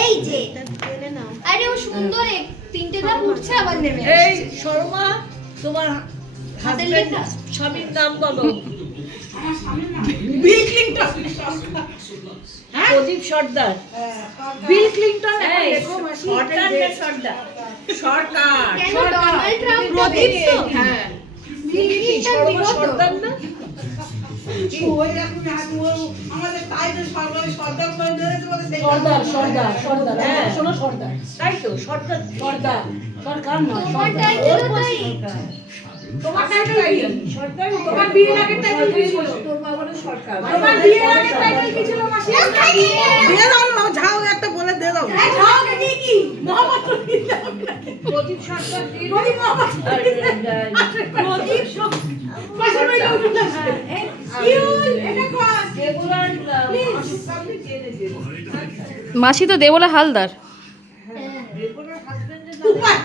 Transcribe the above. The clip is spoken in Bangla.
এই যে আরে ও সুন্দর তিনটে ধাপ উঠছে আবার নেমে এই শর্মা তোমার হাতের হাজবেন্ড লেখা স্বামীর নাম বলো। Bill Clinton. হ্যাঁ প্রদীপ সর্দার। বিল ক্লিনটন এই, দেখো মাসি সর্দার না সর্দার? সরকার কেন ডোনাল্ড ট্রাম্প প্রদীপ তো হ্যাঁ বিল ক্লিনটন শর্মা বিগত সর্দার না? ওই দেখো আমাদের তাই তো সরকার সরকার করে দিয়েছে বলে সেই সর্দার সর্দার সর্দার হ্যাঁ। শোনো সর্দার তাই তো সর্দার। সর্দার সরকার নয় তোমার সর্দার টাইটেলও তাই তোমার টাইটেল কি? সর্দার তোমার বিয়ের আগের টাইটেল কি ছিল? তোর বাবার সরকার। তোমার বিয়ের আগের টাইটেল কি ছিল মাসি? দিয়ে দাও না, ঝাও একটা বলে দিয়ে দাও। এই ঝাও কি কি? মোহাম্মদ প্রদীপ দাও। প্রদীপ সরকার দিয়ে প্রদীপ মোহাম্মদ প্রদীপ পাশের বাড়িতে উঠে আসবে। কি হল? এটা কর। যেগুলো আসুক সামনে জেনে দেবো। মাসি তো দেবলা হালদার। রেগুলার হাজবেন্ডের নাম